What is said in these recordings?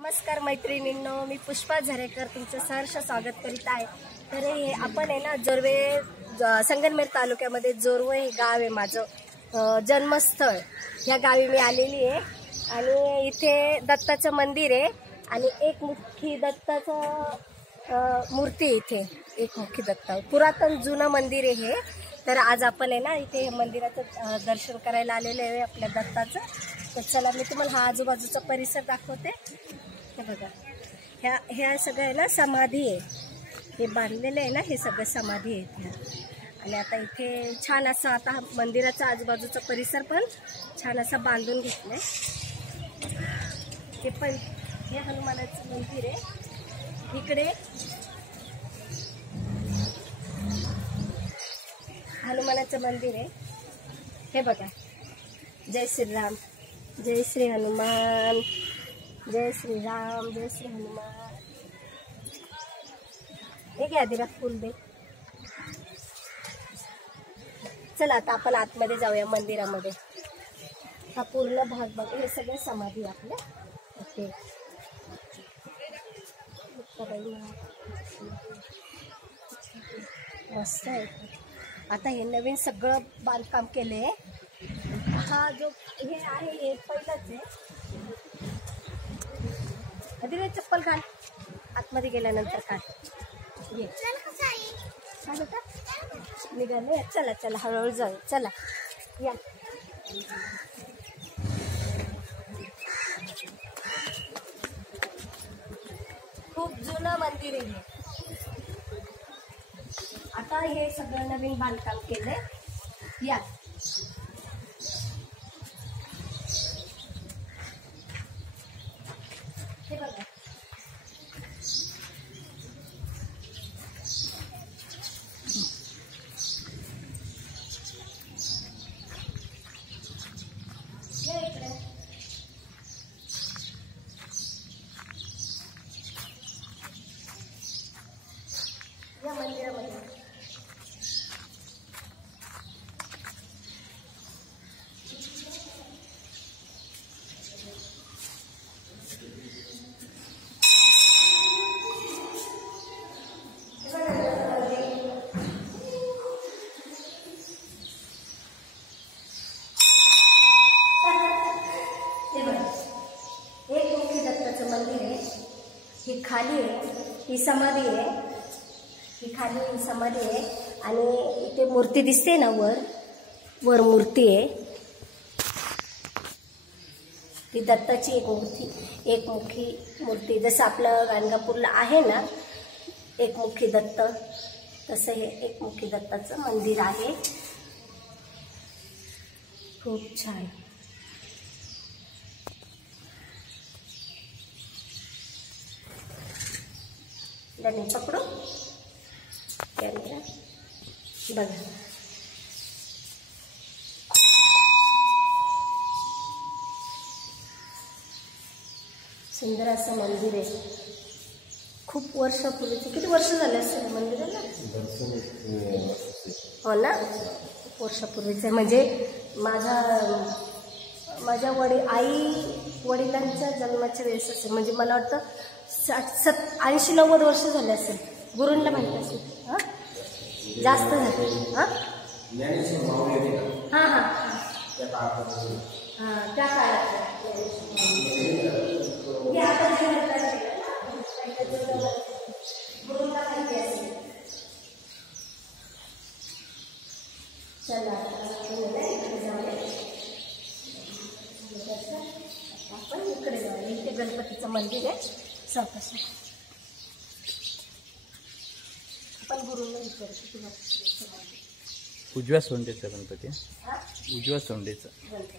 नमस्कार मैत्रिणींनो, मी पुष्पा झरेकर तुमचं सहर्ष स्वागत करीत आहे। तर हे आपण आहे ना जोरवे संगमनेर तालुक्यामध्ये जोरवे हे गाव आहे माझं जन्मस्थळ। या गावी मी आलेली आहे आणि इथे दत्ताचं मंदिर आहे आणि एक मुखी दत्ताचं मूर्ती इथे एक मुखी दत्त पुरातन जुनं मंदिर आहे हे। तर आज आपण आहे ना इथे मंदिराचं दर्शन करायला आलेले आहे आपल्या दत्ताचं। तर चला मी तुम्हाला हा आजूबाजूचा परिसर दाखवते। हे बघा, ह्या सगळं आहे ना समाधी आहे, हे बांधलेलं आहे ना, हे सगळं समाधी आहे ह्या। आणि आता इथे छान असा आता मंदिराचा आजूबाजूचा परिसर पण छान असा बांधून घेतलाय। हे पण हे हनुमानाचं मंदिर आहे। इकडे हनुमानाचं मंदिर आहे, हे बघा। जय श्रीराम, जय श्री हनुमान, जय श्री राम, जय श्री हनुमान। हे घ्या दिरा फुल दे। चला आता आपण आतमध्ये जाऊया मंदिरामध्ये। हा पूर्ण भाग बघा, हे सगळे समाधी आपल्या ओके। मस्त आहे। आता हे नवीन सगळं बांधकाम केले। हा जो हे आहे हे पहिलाच आहे। अरे चप्पल घाल, आतमध्ये गेल्यानंतर काय ये काय होता निघाले। चला चला हळूहळू जाऊ, चला या। खूप जुनं मंदिर आहे हे। आता हे सगळं नवीन बांधकाम केलंय या। हे बघा, इकडे या मंदिरामध्ये मंदिर आहे। ही खाली आहे, ही समाधी आहे, ही खाली ही समाधी आहे। आणि इथे मूर्ती दिसते ना, वर मूर्ती आहे ती दत्ताची एक मुखी मूर्ती। जसं आपलं गाणगापूरला आहे ना एकमुखी दत्त, तसं हे एकमुखी दत्ताचं मंदिर आहे। खूप छान। धनी पकडो कॅमेरा बघा। सुंदर असं मंदिर आहे। खूप वर्षापूर्वीचं, किती वर्ष झाले असेल मंदिराला? हो ना, खूप वर्षापूर्वीचं आहे। म्हणजे माझ्या आई वडिलांच्या जन्माच्या वेळेस असेल, म्हणजे मला वाटतं 80-90 वर्ष झाले असेल। गुरुंना माहिती असेल, हां जास्त झाले। हां हां हां हां त्या काळात गुरुंना माहिती असेल। चला आपण इकडे जाऊया। इथे गणपतीचं मंदिर आहे। सावकाश आपण गुरुंना विचारतो तुला उजव्या सोंडेचा गणपती, उजव्या सोंडेचा गणपती।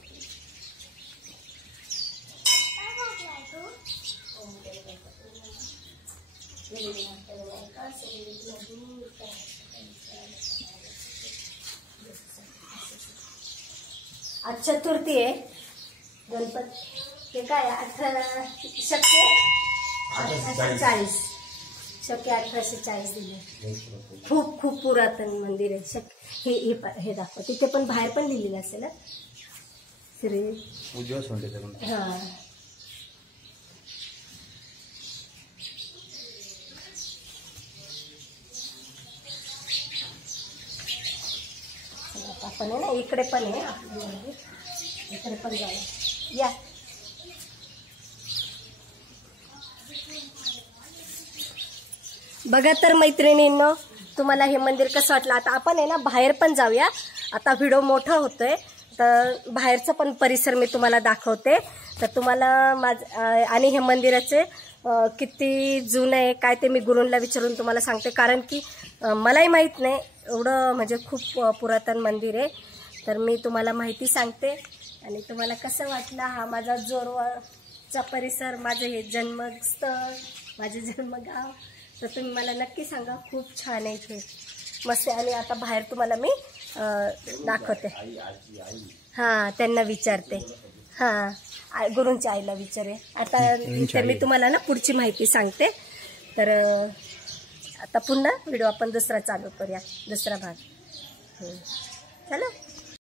आज चतुर्थी आहे गणपती। हे काय 1840 शके 1840 दिले। खूप पुरातन मंदिर आहे। हे दाखव, तिथे पण बाहेर पण लिहिलेलं असेल श्री उजव्या सोंडेचा गणपती। हां आपण आहे ना इकडे पण आहे आपली मंदिर, इकडे पण जाऊ या. बघा तर मैत्रिणींनो, तुम्हाला हे मंदिर कसं वाटलं. आता आपण आहे ना बाहेर पण जाऊया. आता व्हिडिओ मोठा होतोय तर बाहेरचा पण परिसर मी तुम्हाला दाखवते. तर तुम्हाला आणि हे मंदिराचे किती जुनं आहे काय ते मी गुरूंना विचारून तुम्हाला सांगते, कारण की मलाही माहीत नाही एवढं, म्हणजे खूप पुरातन मंदिर आहे. तर मी तुम्हाला माहिती सांगते आणि तुम्हाला कसं वाटलं हा माझा जोरवाचा परिसर, माझं हे जन्मस्थळ, माझे जन्मगाव. तर तुम्ही मला नक्की सांगा. खूप छान आहे इथे, मस्त आहे. आणि आता बाहेर तुम्हाला मी दाखवते. हां, त्यांना विचारते. हां, गुरूंच्या आईला विचारे. आता इथे मी तुम्हाला ना पुढची माहिती सांगते. तर आता पुन्हा व्हिडिओ आपण दुसरा चालू करूया, दुसरा भाग. चला.